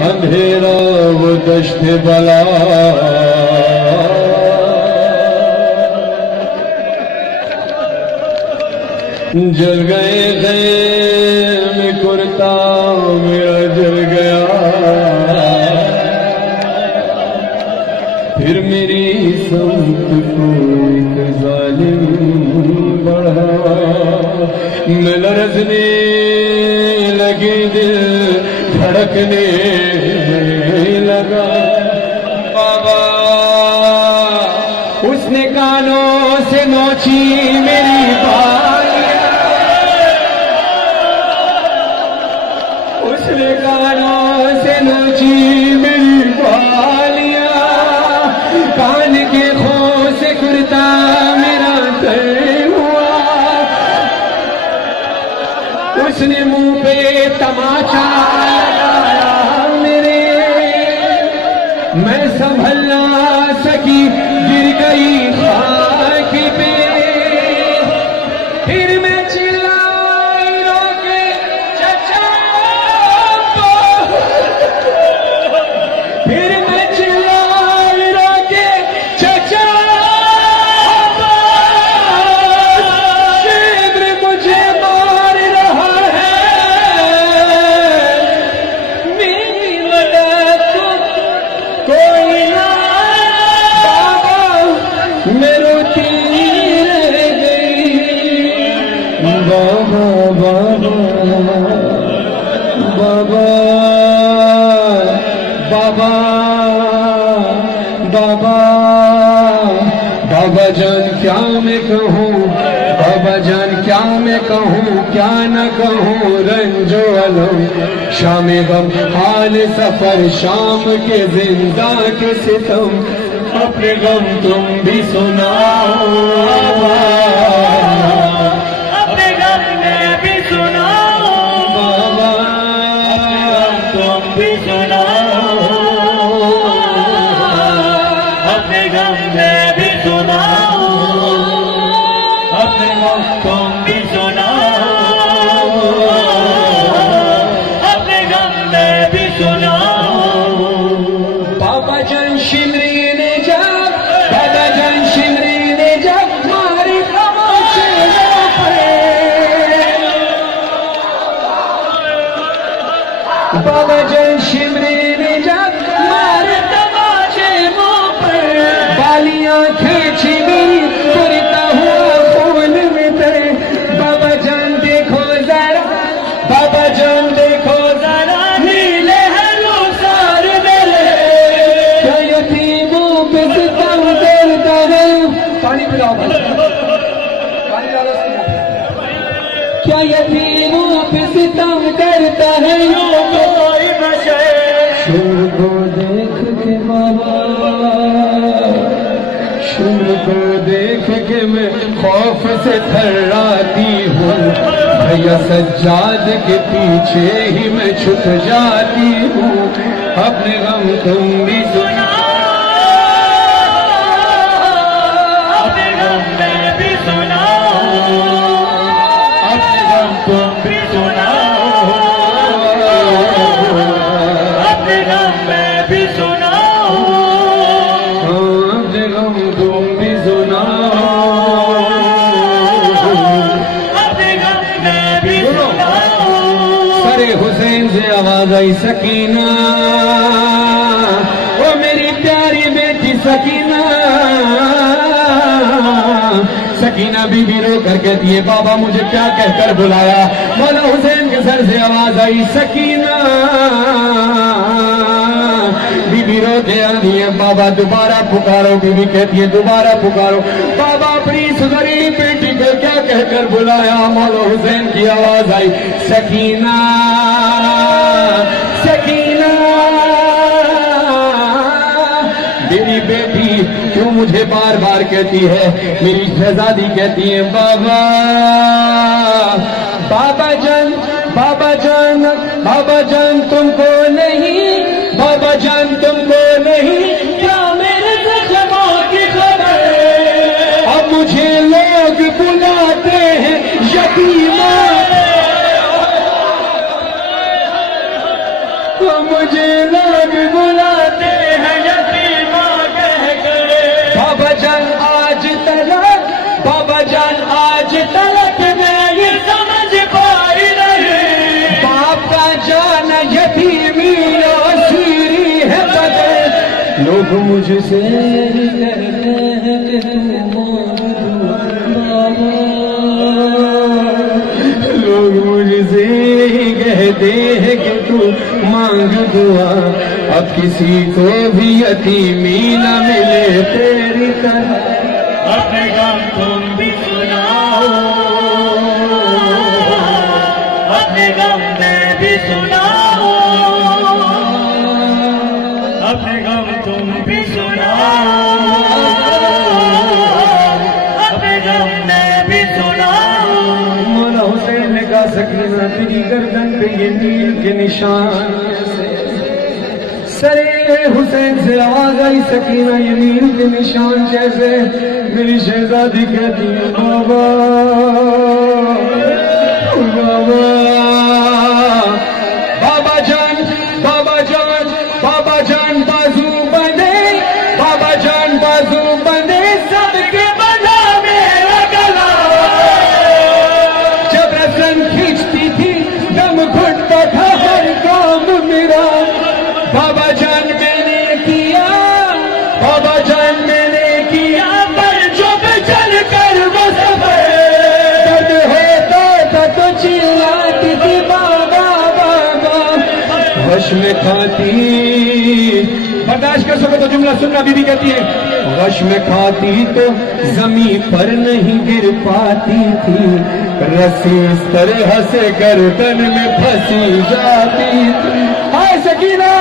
اندھیرا وہ دشت بلا جل گئے خیم کرتا میرا جل گیا پھر میری سمت کو ایک ظالم بڑھا میں لرزنے لگی دل دھڑکنے لگا بابا اس نے کانوں سے نوچی میری بالیاں اس نے کانوں سے نوچی میری بالیاں کان کے خوں سے کرتا میرا تر ہوا اس نے منہ پہ تماچا لگایا میرے میں سنبھل نہ سکی گر گئی خاک پہ پھر میں چلائی رو کے چچا پھر میں چلائی رو کے چچا شیبر مجھے مار رہا ہے میری مدد کوئی نہ بابا میں روتی رہ گئی بابا بابا بابا بابا بابا بابا جان کیا میں کہوں بابا جان کیا میں کہوں کیا نہ کہوں رنج و الم شام غم حال سفر شام کے زندہ کے ستم اپنے غم تم بھی سناؤ اپنے غم میں بھی سناؤ بابا تم بھی سناؤ اپنے غم میں بھی سناؤ اپنے غم تم بھی سناؤ اپنے غم میں بھی سناؤ بابا جان شمری نے جب بابا جان شمری نے جب ماری تماچے پڑے بابا جان شمری نے جب ماری تماچے پر بالیاں کھینچی گئی کرتا ہوا خون میں ترے بابا جان دیکھو ذرا بابا جان دیکھو ذرا نیلے رخسار میرے کیا یتیموں پہ ستم کرتا ہے پانی پلاؤ پانی ڈالو اس کے منہ پہ کیا یتیموں پہ ستم کرتا ہے کوئی بشر شور کو دیکھ کے بابا شور کو دیکھ کے میں خوف سے تھراتی ہوں بھیا سجاد کے پیچھے ہی میں چھپ جاتی ہوں اپنے غم تم بھی سناؤ اپنے غم میں بھی سناؤ اپنے غم تم بھی سناؤ اپنے غم میں بھی سناؤ اپنے غم تم بھی سناؤ اپنے غم میں بھی سناؤ سر حسین سے آواز آئی سکینہ وہ میری پیاری بیٹی Sakina Sakina be be row کر کہتی ہے بابا مجھے کیا کہہ کر بلایا مولا حسین کے سر سے آواز آئی سکینہ بی بی رو کے آنی ہے بابا دوبارہ پکارو بی بی کہتی ہے دوبارہ پکارو بابا اپنی اس غریب بیٹی کو کیا کہہ کر بلایا مولا حسین کی آواز آئی سکینہ سکینہ میری بیٹی کیوں مجھے بار بار کہتی ہے میری شہزادی کہتی ہے بابا بابا جان بابا جان بابا جان تم کو نہیں بابا جان تم کو نہیں کیا میرے زخموں کی خبر لوگ مجھ سے کہتے ہیں کہ تو مانگ دعا بابا، لوگ مجھ سے کہتے ہیں کہ تو مانگ دعا، اب کسی کو بھی یتیمی نہ ملے تیری طرح، اپنے غم تم بھی سناؤ، اپنے غم میں بھی سناؤ، اپنے غم تم بھی سناؤ، اپنے غم میں بھی سناؤ۔ مولا حسین نے کہا سکینہ تیری گردن پہ یہ نیل کے نشان، سرے حسین سے آواز آئی سکینہ یہ نیل کے نشان جیسے، میری شہزادی کہتی ہے بابا بابا بابا جان بابا جان بابا جان بازو بندے، بابا جان بازو بندے سب کے بنا میرا گلا، جب رسن کھینچتی تھی دم گھٹتا تھا ہر کام میرا، بابا جان میں نے کیا، بابا جان میں نے کیا، پر جب چل کر وہ سفر درد ہوتا تھا تو چلاتی تھی بابا بابا، غش میں کھاتی، برداشت کر سکو تو جملہ سننا، بی بی کہتی ہے غش میں کھاتی تو زمین پر نہیں گر پاتی تھی، رسی اس طرح سے گردن میں پھنسی جاتی تھی۔ ہائے سکینہ